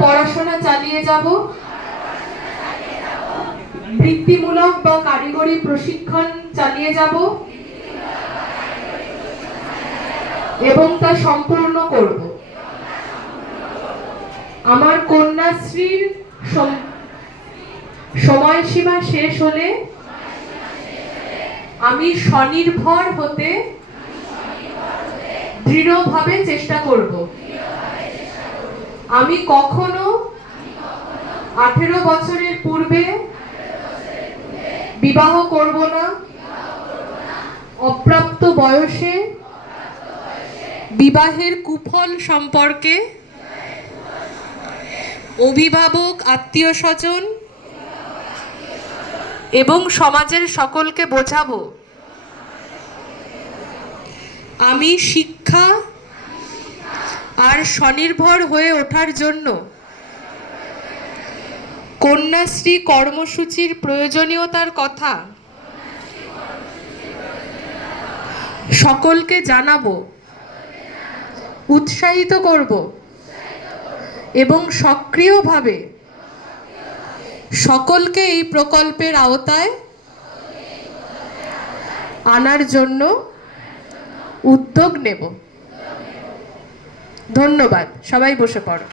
পড়াশোনা চালিয়ে যাব, বৃত্তিমূলক বা কারিগরি প্রশিক্ষণ চালিয়ে যাব এবং তা সম্পূর্ণ করব। আমার কন্যাশ্রীর সময়সীমা শেষ হলে আমি স্বনির্ভর হতে দৃঢ়ভাবে চেষ্টা করব। আমি কখনো 18 বছরের পূর্বে বিবাহ করব না। অপ্রাপ্ত বয়সে বিবাহের কুফল সম্পর্কে অভিভাবক, আত্মীয় স্বজন এবং সমাজের সকলকে বোঝাবো আমি শিক্ষা আর স্বনির্ভর হয়ে ওঠার জন্য কন্যাশ্রী কর্মসূচির প্রয়োজনীয়তার কথা সকলকে জানাবো, উৎসাহিত করব এবং সক্রিয়ভাবে সকলকে এই প্রকল্পের আওতায় আনার জন্য উদ্যোগ নেব। ধন্যবাদ। সবাই বসে পড়ো।